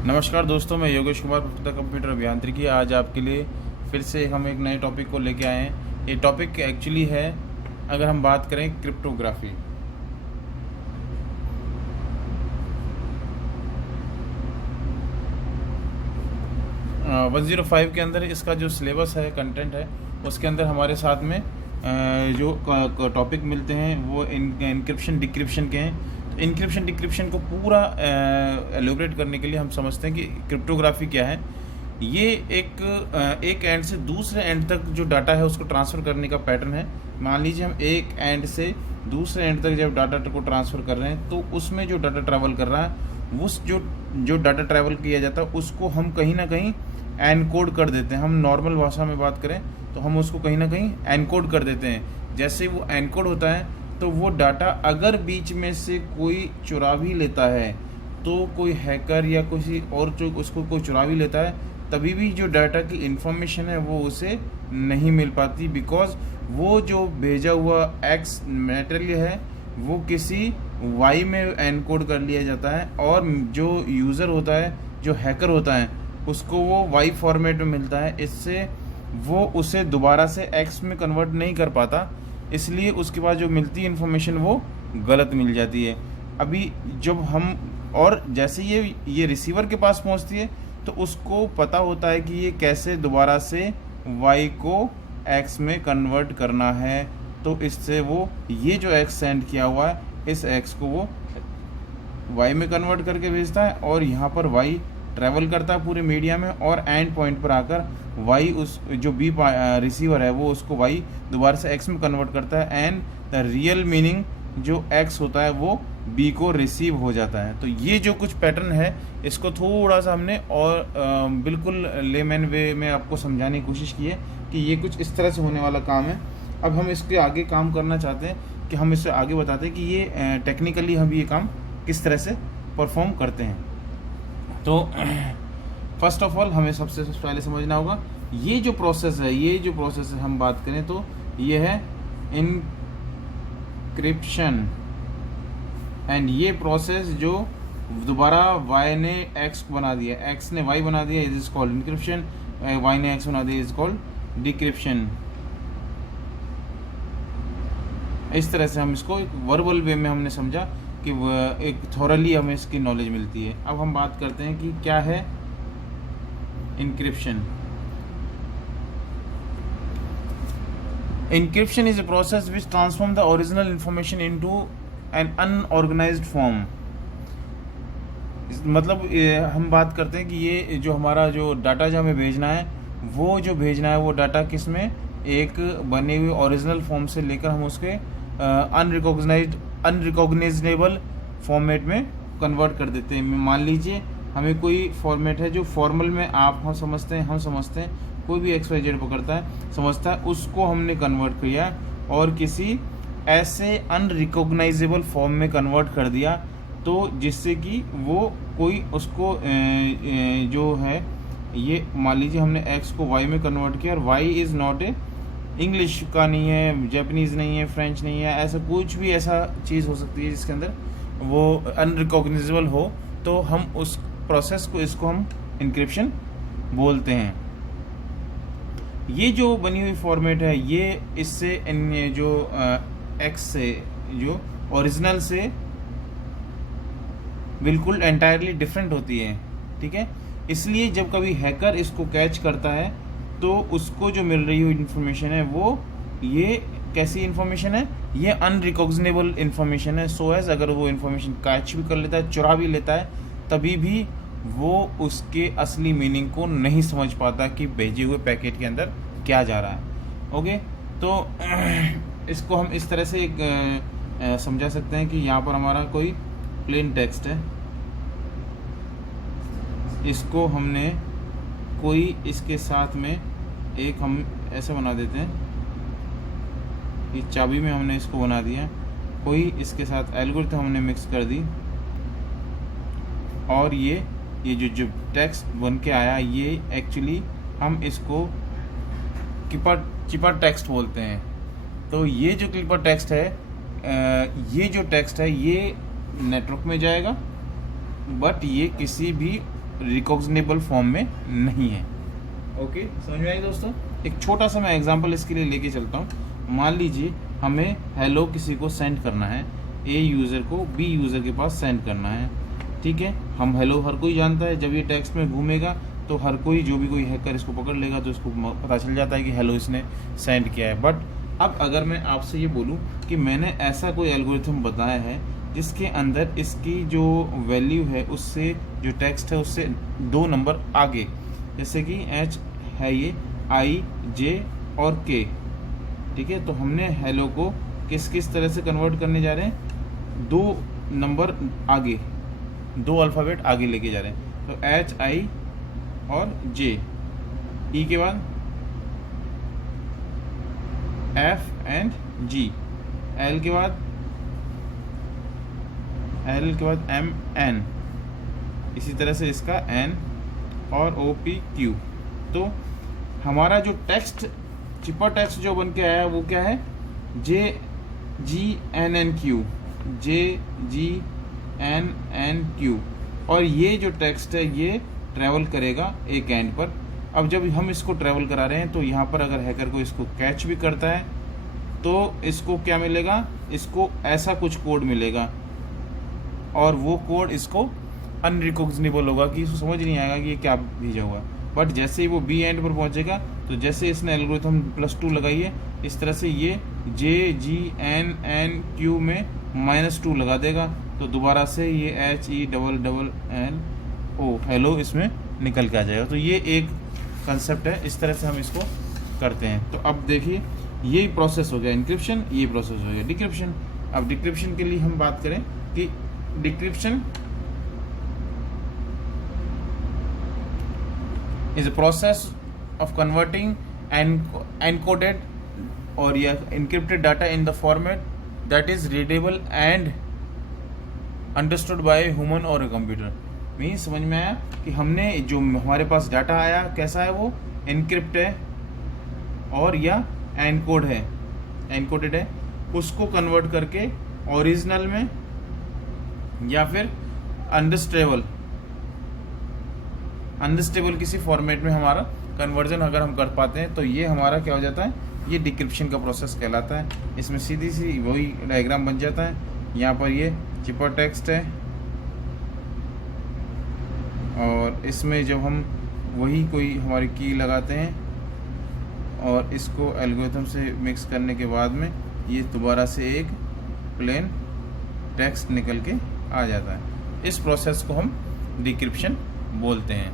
नमस्कार दोस्तों, मैं योगेश कुमार, प्रफुल्लता कंप्यूटर अभियांत्रिकी। आज आपके लिए फिर से हम एक नए टॉपिक को लेके आए हैं। ये टॉपिक एक्चुअली है, अगर हम बात करें क्रिप्टोग्राफी। 105 के अंदर इसका जो सिलेबस है, कंटेंट है, उसके अंदर हमारे साथ में जो टॉपिक मिलते हैं वो इनक्रिप्शन डिक्रिप्शन के हैं। तो इनक्रिप्शन डिक्रिप्शन को पूरा एलोबरेट करने के लिए हम समझते हैं कि क्रिप्टोग्राफी क्या है। ये एक एंड से दूसरे एंड तक जो डाटा है उसको ट्रांसफ़र करने का पैटर्न है। मान लीजिए हम एक एंड से दूसरे एंड तक जब डाटा को ट्रांसफ़र कर रहे हैं तो उसमें जो डाटा ट्रैवल कर रहा है, उस जो डाटा ट्रैवल किया जाता है उसको हम कहीं ना कहीं एनकोड कर देते हैं। हम नॉर्मल भाषा में बात करें तो हम उसको कहीं ना कहीं एनकोड कर देते हैं। जैसे वो एनकोड होता है तो वो डाटा अगर बीच में से कोई चुरा भी लेता है, तो कोई हैकर या किसी और जो उसको कोई चुरा भी लेता है, तभी भी जो डाटा की इन्फॉर्मेशन है वो उसे नहीं मिल पाती, बिकॉज वो जो भेजा हुआ एक्स मटेरियल है वो किसी वाई में एनकोड कर लिया जाता है, और जो यूज़र होता है, जो हैकर होता है, उसको वो वाई फॉर्मेट में मिलता है। इससे वो उसे दोबारा से एक्स में कन्वर्ट नहीं कर पाता, इसलिए उसके बाद जो मिलती है इन्फॉर्मेशन वो गलत मिल जाती है। अभी जब हम और जैसे ये रिसीवर के पास पहुंचती है तो उसको पता होता है कि ये कैसे दोबारा से वाई को एक्स में कन्वर्ट करना है। तो इससे वो ये जो एक्स सेंड किया हुआ है, इस एक्स को वो वाई में कन्वर्ट करके भेजता है, और यहाँ पर वाई ट्रैवल करता है पूरे मीडिया में, और एंड पॉइंट पर आकर वाई उस जो बी रिसीवर है वो उसको वाई दोबारा से एक्स में कन्वर्ट करता है, एंड द रियल मीनिंग जो एक्स होता है वो बी को रिसीव हो जाता है। तो ये जो कुछ पैटर्न है इसको थोड़ा सा हमने और बिल्कुल लेमैन वे में आपको समझाने की कोशिश की है कि ये कुछ इस तरह से होने वाला काम है। अब हम इसके आगे काम करना चाहते हैं कि हम इससे आगे बताते हैं कि ये टेक्निकली हम ये काम किस तरह से परफॉर्म करते हैं। तो फर्स्ट ऑफ ऑल हमें सबसे पहले समझना होगा ये जो प्रोसेस है, हम बात करें तो ये है इनक्रिप्शन, एंड ये प्रोसेस जो दोबारा y ने x को बना दिया, x ने y बना दिया, is is called encryption, y ने x बना दिया, इज कॉल्ड डिक्रिप्शन। इस तरह से हम इसको एक वर्बल वे में हमने समझा कि एक थॉरली हमें इसकी नॉलेज मिलती है। अब हम बात करते हैं कि क्या है encryption. Encryption is a process which transforms the original information into an unorganized form। मतलब हम बात करते हैं कि ये जो हमारा जो डाटा जो हमें भेजना है, वो डाटा किस में, एक बने हुए ओरिजिनल फॉर्म से लेकर हम उसके अनरिकॉग्नाइजेबल फॉर्मेट में कन्वर्ट कर देते हैं। मान लीजिए हमें कोई फॉर्मेट है जो फॉर्मल में हम समझते हैं, कोई भी XYZ पकड़ता है, समझता है, उसको हमने कन्वर्ट किया और किसी ऐसे अनरिकॉग्नाइजेबल फॉर्म में कन्वर्ट कर दिया, तो जिससे कि वो कोई उसको जो है, ये मान लीजिए हमने X को Y में कन्वर्ट किया, और Y is not a English का नहीं है, जापानीज़ नहीं है, फ्रेंच नहीं है, ऐसा कुछ भी ऐसा चीज़ हो सकती है जिसके अंदर वो अनरिकॉग्नाइजेबल हो, तो हम उस प्रोसेस को, इसको हम इनक्रिप्शन बोलते हैं। ये जो बनी हुई फॉर्मेट है, ये इससे इन जो एक्स से, जो ओरिजिनल से बिल्कुल एंटायरली डिफरेंट होती है, ठीक है। इसलिए जब कभी हैकर इसको कैच करता है तो उसको जो मिल रही हुई इन्फॉर्मेशन है वो ये कैसी इन्फॉर्मेशन है, ये अनरिकॉग्नाइजेबल इन्फॉर्मेशन है। सो एज अगर वो इन्फॉर्मेशन कैच भी कर लेता है, चुरा भी लेता है, तभी भी वो उसके असली मीनिंग को नहीं समझ पाता कि भेजे हुए पैकेट के अंदर क्या जा रहा है। ओके, तो इसको हम इस तरह से समझा सकते हैं कि यहाँ पर हमारा कोई प्लेन टेक्स्ट है, इसको हमने कोई इसके साथ में एक हम ऐसे बना देते हैं, ये चाबी में हमने इसको बना दिया, कोई इसके साथ एल्गोरिथम हमने मिक्स कर दी, और ये जो टेक्स्ट बन के आया, ये एक्चुअली हम इसको चिपर टेक्स्ट बोलते हैं। तो ये जो क्लिपर टेक्स्ट है, ये जो टेक्स्ट है ये नेटवर्क में जाएगा, बट ये किसी भी रिकॉग्निबल फॉर्म में नहीं है। ओके, समझ में आई दोस्तों। एक छोटा सा मैं एग्जांपल इसके लिए लेके चलता हूँ। मान लीजिए हमें हेलो किसी को सेंड करना है, ए यूज़र को बी यूज़र के पास सेंड करना है, ठीक है। हम हेलो हर कोई जानता है, जब ये टेक्स्ट में घूमेगा तो हर कोई, जो भी कोई हैकर इसको पकड़ लेगा तो इसको पता चल जाता है कि हेलो इसने सेंड किया है। बट अब अगर मैं आपसे ये बोलूँ कि मैंने ऐसा कोई एल्गोरिथम बताया है जिसके अंदर इसकी जो वैल्यू है उससे, जो टेक्स्ट है उससे 2 नंबर आगे, जैसे कि एच है ये, आई, जे और के, ठीक है। तो हमने हेलो को किस तरह से कन्वर्ट करने जा रहे हैं, 2 नंबर आगे, 2 अल्फ़ाबेट आगे लेके जा रहे हैं। तो एच, आई और जे, ई के बाद एफ एंड जी, एल के बाद एम एन, इसी तरह से इसका एन और ओ पी क्यू। तो हमारा जो टेक्स्ट, चिपा टेक्स्ट जो बन के आया वो क्या है, जे जी एन एन क्यू, जे जी एन एन क्यू। और ये जो टेक्स्ट है ये ट्रैवल करेगा एक एंड पर। अब जब हम इसको ट्रैवल करा रहे हैं तो यहाँ पर अगर हैकर को इसको कैच भी करता है तो इसको क्या मिलेगा, इसको ऐसा कुछ कोड मिलेगा और वो कोड इसको अनरिकॉग्निबल होगा कि इसको समझ नहीं आएगा कि ये क्या भेजा हुआ। बट जैसे ही वो बी एंड पर पहुंचेगा तो जैसे इसने एल्गोरिथम +2 लगाई है, इस तरह से ये जे जी एन एन क्यू में -2 लगा देगा, तो दोबारा से ये HE ओ हेलो इसमें निकल के आ जाएगा। तो ये एक कंसेप्ट है, इस तरह से हम इसको करते हैं। तो अब देखिए ये प्रोसेस हो गया इंक्रिप्शन, ये प्रोसेस हो गया डिक्रिप्शन। अब डिक्रिप्शन के लिए हम बात करें कि decryption is a process of converting encoded or encrypted data in the format that is readable and understood by a human or a computer। Means समझ में आया कि हमने जो हमारे पास डाटा आया कैसा है, वो एनक्रिप्ट है और या एनकोड है, एनकोडेड है, उसको कन्वर्ट करके ओरिजिनल में या फिर अनस्टेबल किसी फॉर्मेट में हमारा कन्वर्जन अगर हम कर पाते हैं तो ये हमारा क्या हो जाता है, ये डिक्रिप्शन का प्रोसेस कहलाता है। इसमें सीधी सी वही डायग्राम बन जाता है। यहाँ पर ये चिपर टेक्स्ट है और इसमें जब हम वही कोई हमारी की लगाते हैं और इसको एल्गोरिथम से मिक्स करने के बाद में ये दोबारा से एक प्लेन टेक्स्ट निकल के आ जाता है। इस प्रोसेस को हम डिक्रिप्शन बोलते हैं,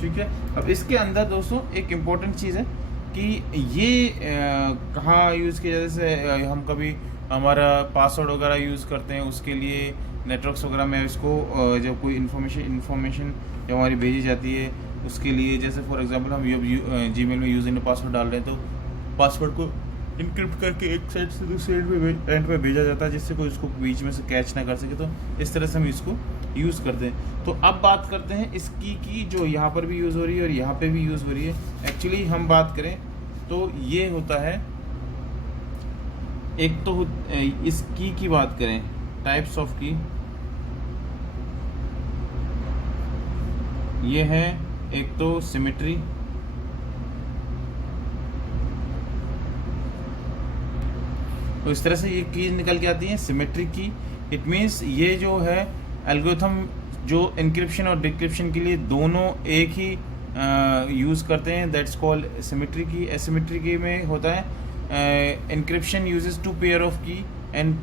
ठीक है। अब इसके अंदर दोस्तों एक इम्पोर्टेंट चीज़ है कि ये कहाँ यूज़ किया जाता है। जैसे हम कभी हमारा पासवर्ड वगैरह यूज़ करते हैं, उसके लिए नेटवर्क्स वगैरह में इसको जब कोई इन्फॉर्मेशन जब हमारी भेजी जाती है उसके लिए, जैसे फॉर एग्जांपल हम जीमेल में यूज़र ने पासवर्ड डाल रहे हैं तो पासवर्ड को इनक्रिप्ट करके एक साइड से दूसरे एंड पे भेजा जाता है जिससे कोई उसको बीच में से कैच ना कर सके। तो इस तरह से हम इसको यूज़ करते हैं। तो अब बात करते हैं इस की जो यहाँ पर भी यूज़ हो रही है और यहाँ पे भी यूज़ हो रही है। एक्चुअली हम बात करें तो ये होता है, एक तो इस की बात करें, टाइप्स ऑफ की, ये है एक तो सिमेट्री, तो इस तरह से ये कीज निकल के आती है सिमेट्री की। इट मीन्स ये जो है एल्गोरिथम जो इंक्रिप्शन और डिक्रिप्शन के लिए दोनों एक ही यूज़ करते हैं, दैट्स कॉल्ड सिमेट्री की। एसिमेट्री की में होता है इंक्रिप्शन यूजेस 2 पेयर ऑफ की एंड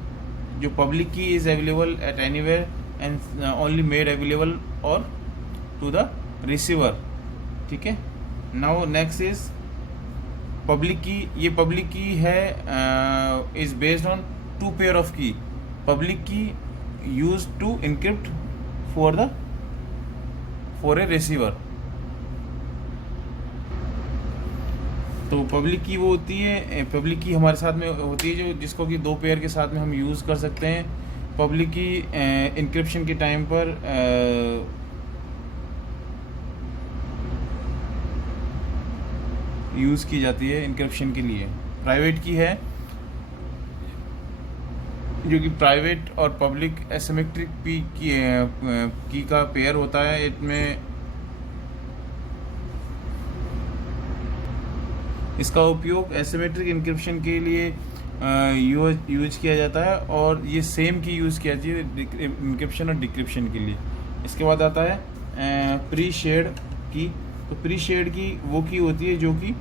जो पब्लिक की is available at anywhere and only made available और टू द रिसीवर, ठीक है। नाउ नेक्स्ट इज पब्लिक की। ये पब्लिक की है is based on 2 pair of key. Public key use to encrypt for a receiver. तो public key वो होती है, पब्लिक की हमारे साथ में होती है जो जिसको कि 2 पेयर के साथ में हम यूज़ कर सकते हैं। पब्लिक की इनक्रिप्शन के टाइम पर यूज़ की जाती है इनक्रिप्शन के लिए। प्राइवेट की है जो कि प्राइवेट और पब्लिक एसिमेट्रिक की का पेयर होता है। इसका उपयोग एसिमेट्रिक इंक्रिप्शन के लिए यूज किया जाता है, और ये सेम की यूज़ किया जाती है इंक्रिप्शन और डिक्रिप्शन के लिए। इसके बाद आता है प्री शेयर्ड की। तो प्री शेयर्ड की वो की होती है जो कि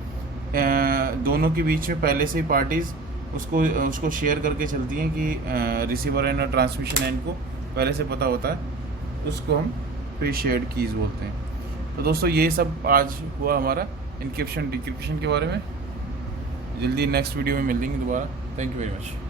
दोनों के बीच में पहले से ही पार्टीज़ उसको शेयर करके चलती हैं कि रिसीवर एंड और ट्रांसमिशन एंड को पहले से पता होता है, उसको हम प्री शेयर्ड कीज़ बोलते हैं। तो दोस्तों ये सब आज हुआ हमारा इंक्रिप्शन डिक्रिप्शन के बारे में। जल्दी नेक्स्ट वीडियो में मिल लेंगे दोबारा। Thank you very much.